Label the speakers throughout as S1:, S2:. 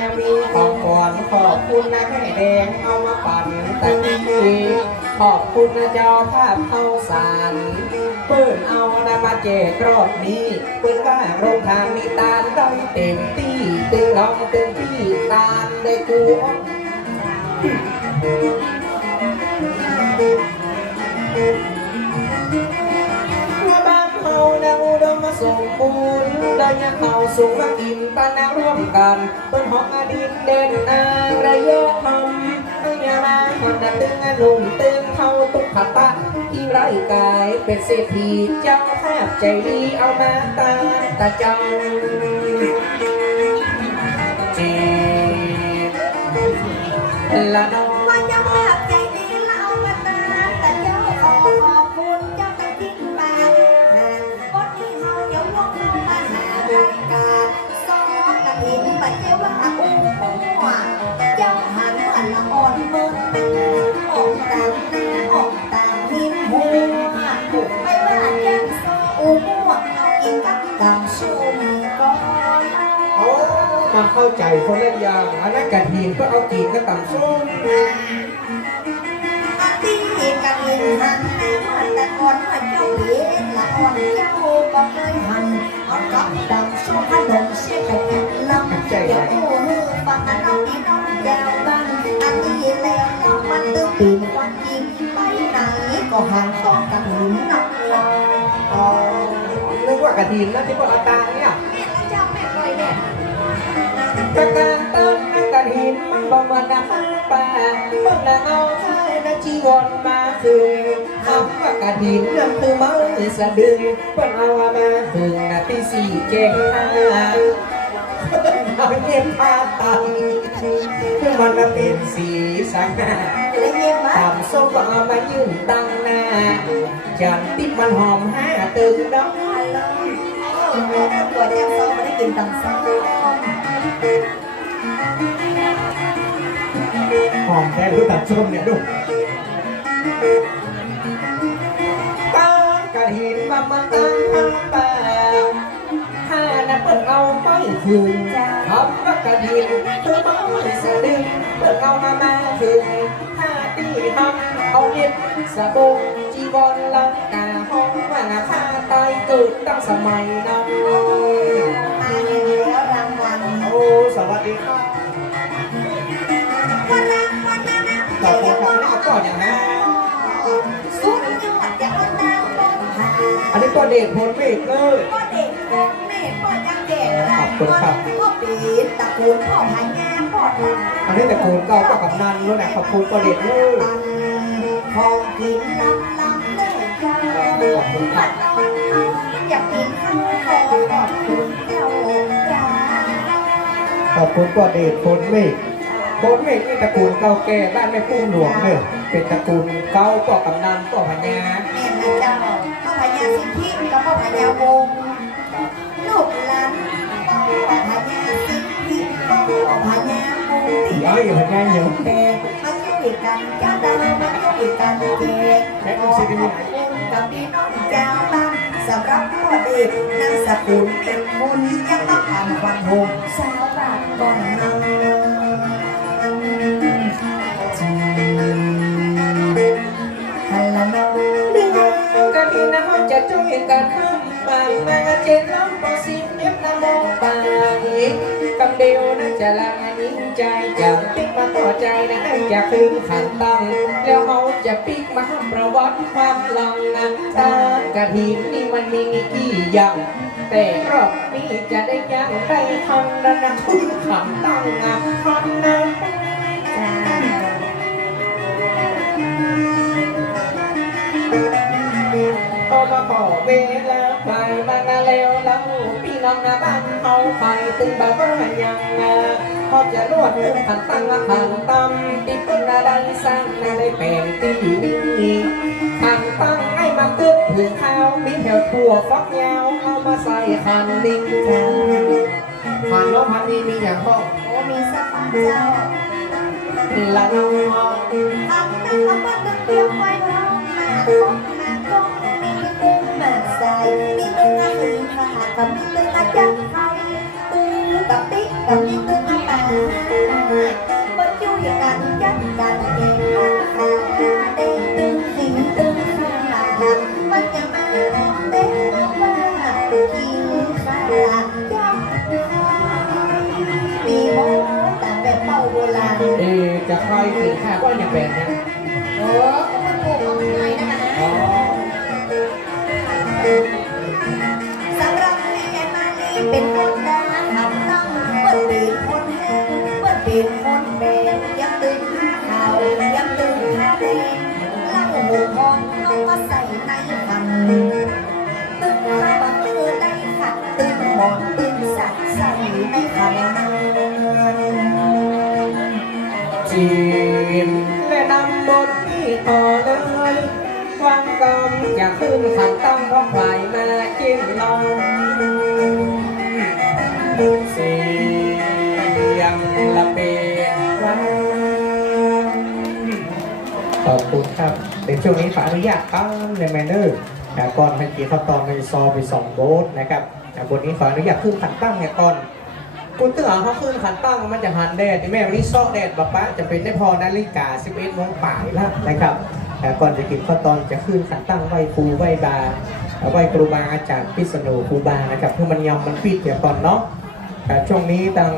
S1: ยังมีของก่อนขอบคุณนะแม่แดงเอามาปั่นตั้งทีขอบคุณนะเจ้าภาพเข้าสารเปิ้นเอานะมาแจกรอบนี้เปิ้นว่าโรงทานมีตาลได้เต็มที่ตึงลองเต็มที่ตาลได้กูว่า สมบูรณ์ได้ยังเฮาสูงมากินปานาร่วมกันเปิ้นห้องอดีตเด่นอางระยะทำให้ยามาคนน่ะตึงอนุ่มตึงเท่าตุกขตะที่ไร้กายเป็นเศรษฐีเจ้าแทบใจดีเอามาตาตาจังจีละน้อง
S2: ชุ่มก่อน
S1: โอ้มาเข้าใจคนละอย่างอันนั้นกะทินก็เอากินก็ต่ำส้ม
S2: อาตีกันเองหันมันแต่ก่อนมันเจ้าเห็นละอ่อนเจ้าก็เคยหันเอากับดำสู้ขนมเสียไปแก่ลำเดี๋ยวโอ้โหฟังกันน้องนี่น้องยาวบ้านอันนี้แล้วมันตื้อปีนวันยิงไปไหนก็หันต้องกันหินนักลา
S1: อ๋อนึ กว่ากระทินนะที่พวกอาตาเนี่ย
S2: แม่และเนี่ยแม่
S1: การติมนักกะทินมันบอกว่านะป่าเมื่อนาเอาใช้นะจีวรมาคือคำว่ากระทินนั่นคือมือสะดึงเพิ่นเอามาถึงนาทีสี่เจ็ดห้าเอาเงียบพาตังเพื่อมันเป็นสีสังหาทำส้มเอามายืนตั้งหน้าจันติดมันหอมห้าตึงดอก
S2: หออแม่ตัวเจ้าซ้อมไม่ได้กินตังซ้อม
S1: หอมแท้รู้ตัดส้มเนี่ยดูตั้งกระหินมามาตั้งทางป่าถ้านับเปิดเอาไม่คืนทำก็กระหินเธอไม่สะดึงเปิดเอามามาคืนถ้าตีทำเอาเย็บสะบงจีวรลัง กาห้องว่าตายเกิดตั้งสมัยนั้น
S2: มาแล้วรางวัล
S1: โอ้สวัสดีครับ
S2: วันละวันละนะ
S1: ขอบคุณครับนี่ก่อนอย่างนะ
S2: สุดยอดจากวันดาวบนหา
S1: อันนี้ก็เด็กผลเมฆเลย
S2: ก็เด็กพ่อแม่พ่อจังเด็กอะไร
S1: ขอบคุณครับ
S2: พ่อปีตระกูลพ่อพญาพ่อตา
S1: อันนี้แต่กูเก่าก็กับนันด้วยนะขอบคุณก็เด็กเลย
S2: ตันของกินลำลำเลยจ้า
S1: ขอบคุณครับ
S2: อยากกินข้าวขอขอบคุณเจ้าจ้า
S1: ขอบคุณก็เด็กผลเมฆผลเมฆนี่ตระกูลเก่าแก่บ้านแม่ปุ้งหลวงเนี่ยเป็นตระกูลเก่าก็กับนันก็พญา
S2: แม่นะเจ้าพ่อพญาสิทธิกับพ่อพญาวงศ์ลูกหลานพ่อพญาสิทธิพ่อพญาวงศ์
S1: เอ้ยพญาเยอะ
S2: แต่มาช่วยกันเจ้าดาวมาช่วยกันเด็กขอบคุณ กับพี่น้องเจ้าบ้าสำหรับพ่อเด็กนามสกุลเป็นบุญยังต้องทำวันหงสาวบานก่อนนฮัลโหล
S1: เรื่องกันที่น้าจะช่วยกันห้ามบางมาเจนน้ำปอสิบเย็บน้ำมองปาก คำเดียวนะจะลังยิ้มาต่อใจนะให้จะคืนขันตังแล้วเขาจะปิกมาประวัติความหลังนะตากระถิ่นนี่มันมีกี่อย่างแต่รอบนี้จะได้ยังได้ทำแล้วนะคุณขันตังนะทำนะ มาขอเวลาไปมาแล้วแล้วพี่น้องนะบ้านเขาไปตึงแบบว่ายังนะเขาจะรวดขันตั้งละขันตั้มติดต้นอะไรสร้างในได้แปลงตีนี้ขันตั้งให้มาตึกถึงข้าวมีแถวถั่วฟักยาวเอามาใส่ขันนิ่งแทนขันแล้วพันนี้มีอย่างพ่อ
S2: โอ้มีสปาเจ้า
S1: ละน้อง
S2: ทำแต่ละวันต้องเตรียม ใสตึงอาหือมาหากัมีตึงอาจังไทยตึงกับติ๊กกับมีตึงอา
S1: ตาบ่ช่วย
S2: กันจังกันเก่งมากเต้นตึงสิงตึงสมาวันจะมาเต้นมาตึงสาจังมีโมแต่แบบเป่าโบราณเอจะคอยถึงข้า
S1: ก็อย่างแบบนี้โอ้ก็มันโง่ขอไทยนะคะ สำหรับแม่มาลีเป็นคน อบคุณครับในช่วงนี้ขออนุญาตตั้งในแมนเนอร์แต่ก่อนเมื่อกี้เขาตอนในซอไปสองโบสนะครับแต่บทนี้ขออนุญาตขึ้นขันตั้งเนี่ยก่อนกูเตือนเขาขึ้นขันตั้งมันจะหันแดดที่แม่วันนี้ซอกแดดบัปะจะเป็นได้พอนาฬิกา11โมงป่ายล้วนะครับแต่ก่อนจะกินข้าวตอนจะขึ้นขันตั้งไหวครูไหวบาไหวครูบาอาจารย์พิษณุครูบานะครับเพื่อมันยำมันปิดเดี๋ยวก่อนเนาะแต่ช่วงนี้ตัง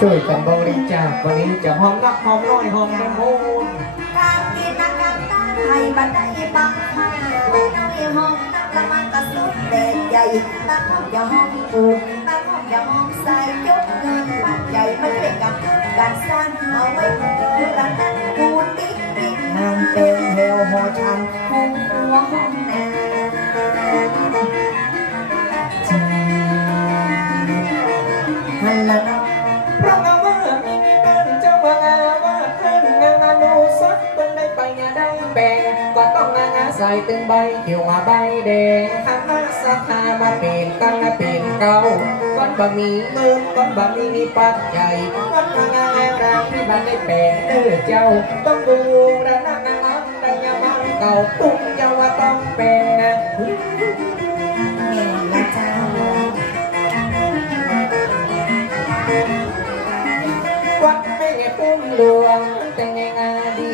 S1: ช่วยกันบริจาควันนี้จะหอมนักหอมน้อยหอมน้ำมูล
S2: การกินอา การตาไทยบันไดบังมาน้อยห้องน้ำละมันกระสุนแดงใหญ่ตาห้องอย่าห้องปูตาห้องอย่าห้องใส่ยกเงินปัดใหญ่มันเป็นกับการสร้างเอาไว้ดูรันกูติ๊กติ๊กนางเป็นเฮลโฮชันคง
S1: ตึงใบเขียวมาใบแดงข้ามาสักามาเปลี่ยนตั้งมาเป็นเก่าก้อนบะหมี่เมื่อก้อนบะหมี่นี่ปัดใจก้อนมางานรางที่บ้านได้แปลงเออเจ้า ต้องดูระนาดน้ำได้ยามันเก่าตุ้งเจ้าว่าต้องแปลง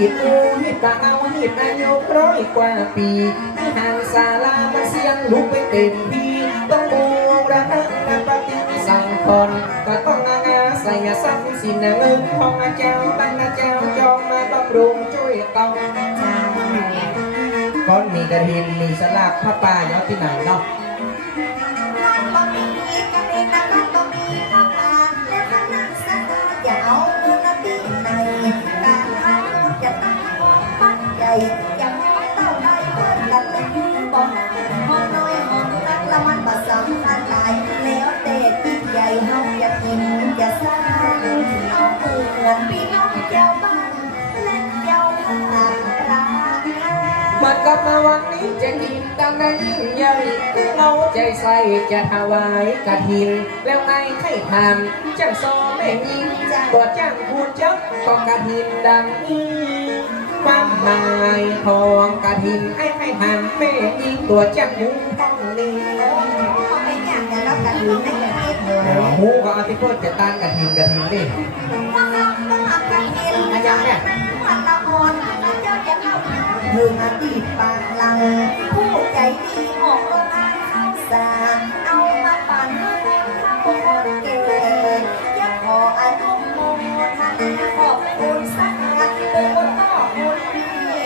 S1: านดีปูหิดปากเอาหิดอายุร้อยกว่าปีที่ห่างศาลามาเสียงลุกไปเต็มที่ต้องบูรณะปฏิสังขรณ์ก็ต้องงาใส่ทรัพย์สินเงินของอาเจ้าตั้งอาเจ้าจอมมาบำรุงช่วยต้อง
S2: เจ้า
S1: ก้อนมีกระถินมีสลากพระป่าเนาะที่ไหนเนาะ
S2: บะ ย่าให้เต้าได้เกินละเล่นบ่หน้าหอมน้อยหอมนักละมันบะสำคัญหลาย แล้วแต่ที่ใหญ่เฮาอยากกินจะสร้างเอาเหมือนพี่น้องเจ้าบ้านเล่นเจ้าผ้าราคา
S1: มันกลับมาวันนี้จะกินตั้งได้ยิ่งใหญ่เราใจใส่จะถวายกระถินแล้วไงใครทำจังซอแม่ยิงบอจ้างพูดจักต้องกระถินดังนี้ ความหมายของกระถินให้ให้ทำแม่ยิงตัวจ้างมุ้งต้องนี้
S2: เขาไม่อยากจะรับการเรียนในประเทศเลย
S1: หูก็เอาที่เพิ่นจะต้านกระถินกระถินนี่
S2: ถึงอดีตปากหลังผู้ใจดีออกโรงงานข้าวสารเอามาปั่น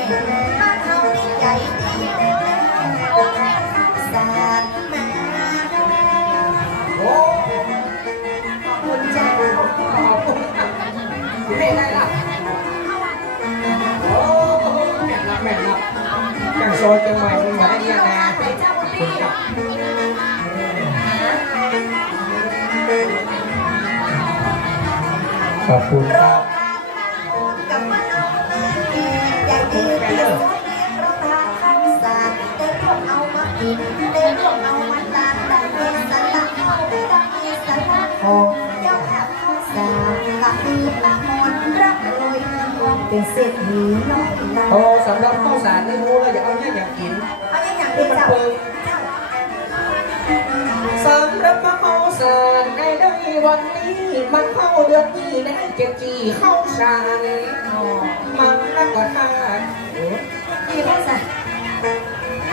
S2: ดีมาเท่านี้ใหญ่ดีเลยเอสารมา
S1: โอ้
S2: ขอบคุณจ้า
S1: ขอบคุณครับไม่ได้ละโอ้แม่ละแม่ละจังซอยจังใหม่มึงมาได้ยังไงคุณครับขอบคุณ
S2: องเจ้าภาพข้าวสารกับมีตามอนรับรวยเงินทองเป็นเศรษฐีน้อยนา
S1: โอ้สำหรับข้าวสารนี่รู้แล้วอย่าเอาเนี่ยอย่างกิน
S2: เอาอย่างอย่าง
S1: คือ
S2: ที่
S1: มัน
S2: เจ้า
S1: เปิง
S2: เจ้า
S1: สำหรับข้าวสารไอ้ได้วันนี้ มันเข้าเดือนนี้ได้เจ็ดจีข้าวสารมันนักกว่าทาสเออ
S2: ที่ข้าวสาร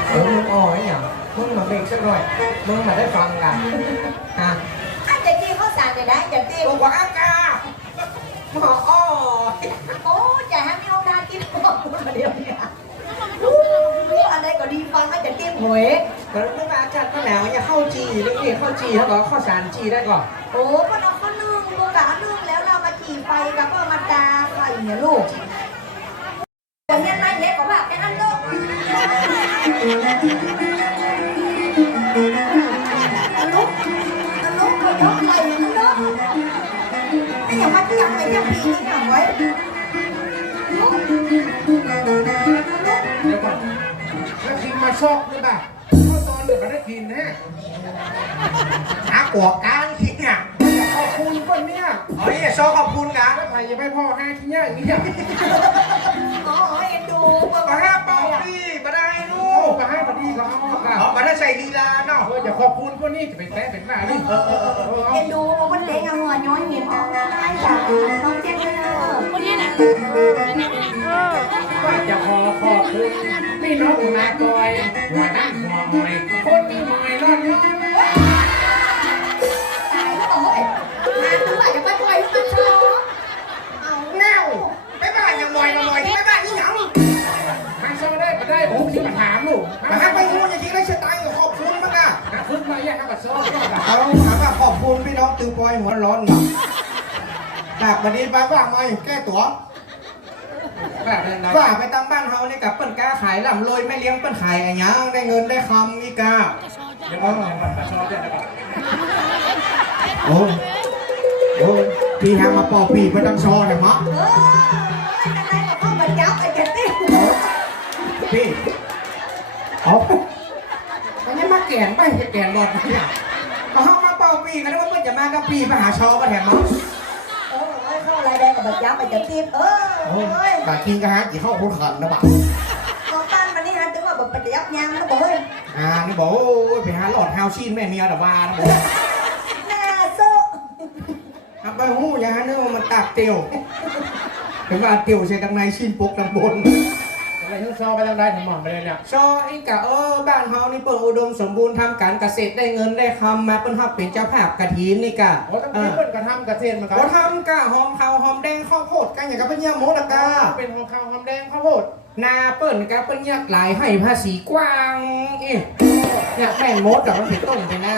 S1: เออมึงอ๋อยอย่างมึงมาเบรกสักหน่อยมึงมาได้ฟังกันอะ
S2: อาจจะที่ข้าว สารจะได้อย่างที่
S1: บอกว่าอากาหมออ้อย
S2: โอ้เดี๋ยวเนี้อู้อะไรก็ดีฟังก็จะเต้นหวย
S1: แต่เมื่ออากาศหนาวอย่าเข้าจีหรือเรียกเข้าจีแล้วก็ข้าสารจีได้ก่อน
S2: โอ้พอเราก็นึ่งลูกกะนึ่งแล้วเรามาจี่ไฟกับก็มาดาไฟเนี่ยลูกเดี๋ยวันนี้นายเล็กก็แบบเป็นอันลูก เที่ยงไปเที่ยงปีนี่อย่างไว้ลูก
S3: เดี๋ยวก่อนแล้วกินมาซอกหรือเปล่าข้าตอนเดี๋ยวมันได้กินแน่หากว่าการกินอะขอบคุณคนเนี้ย
S1: อ๋อนี่ซอขอบคุณกัน
S3: แล้วใครจะไม่พ่อให้ที่เนี้ยอย่างนี้อะ
S2: อ๋อเอ็นดูเปิด
S1: มาห้า
S2: ห้า
S1: เป้า
S2: เป้า
S1: พี่มาได้ ลู
S3: โอ้
S1: ก
S3: มาให้พอดีเขาเอาค่ะ
S1: อ๋อมาได้ใส่ลีลาเนาะ
S3: เอออย่าขอบคุณคนนี้จะไปแตะเป็นหน้านี่เออเออเออเอ็
S2: นดูมันเล็กอะหัวย้อยเห็นออกได้จ้ะน้องเจ๊เนอร์
S3: ว่าจะขอขอบคุณพี่น้องนากอยหัวนั่งหัวหอยคนมีหอยรอดยอด
S2: ตายแล้วโอ้ยงานตัวจะ
S1: ไปบ้านยังลอยยังลอยไปบ้านนี่หยัง
S3: มาโซได้มาได้ผมที่มาถา มลูก
S1: มาห้าไปงูอย่าคิดได้เสียตังค์ขอบคุณมากอะ
S3: ขึ้นมาแยกกับโซ่ก็แบบ
S1: เอาถามว่าขอบคุณพี่น้องตือปอยหัวร้อนเนาะแบบวันนี้ป้าว่ามาแก้ตั๋ว
S3: แบบนั้นนะ
S1: ว่าไปตามบ้านเฮานี่กับเปิ้นกล้าขายลำลอยไม่เลี้ยงเปิ้นขายอะไรยังได้เงินได้คำอีกา
S3: เดี๋ยวก่อนมาโซ่ได้แล้วก่อน
S1: โอ้โอ้พี่ทำมาปอปีไม่ต้องชอเลยมะ
S2: เอออะไรกับพ่อมาจับไอ้เจ๊เต้
S1: พี่เอาอันนี้มาแก่นไปจะแก่นรถเนี่ยก็เฮามาเป่าปีกันแล้วว่าเปิ้นจะมากับปีไปหาชอมาแถมมั้ง
S2: เออเอ้ยเข้าอะไรแดงกับมาจับไอ้เจ๊ตีเออ
S1: โอ้
S2: เอ้ย
S1: บาคิงก็หากี่เข้าคุณขันนะบ่า
S2: ของบ้านมันนี่ฮะถึงว่าแบบปฏิยับยางนะโอ้ย
S1: อ่านี่บอกโอ้ยไปหาหลอดฮาวชีนแม่เมียดอกว่านะบอก
S2: หน้าโซ่
S1: ทำไปหู้อยาเนื้อมันตากเตียวเห็นว่าเตียวใช้กังในชินปกดังบน
S3: อะ ไรที่โซ่ไปทางใดถึงหม่อมไปเลยเนี่ย
S1: ชอไอ้กะเออบ้านเฮานี่เปิดอุดมสมบูรณ์ทำการเกษตรได้เงินได้คำมาเปิ้นฮับเป็นเจ้าภาพกะทีนนี่กะ
S3: โอ้ต้องเป็นเพื่อนกระทำกระเทียนเหมือนกัน
S1: บ่ทำกะหอมขาวหอมแดงข้าวโพดกันอย่างกับเปิ้นย่าโมดอะกะ
S3: เป็นหอมข้าวหอมแดงข้าวโพด
S1: นาเปิ้นกะเปิ้นอยากหลายให้ภาษีกว้างอีเนี่ยแม่นมดอะมันสิต้นไปนะ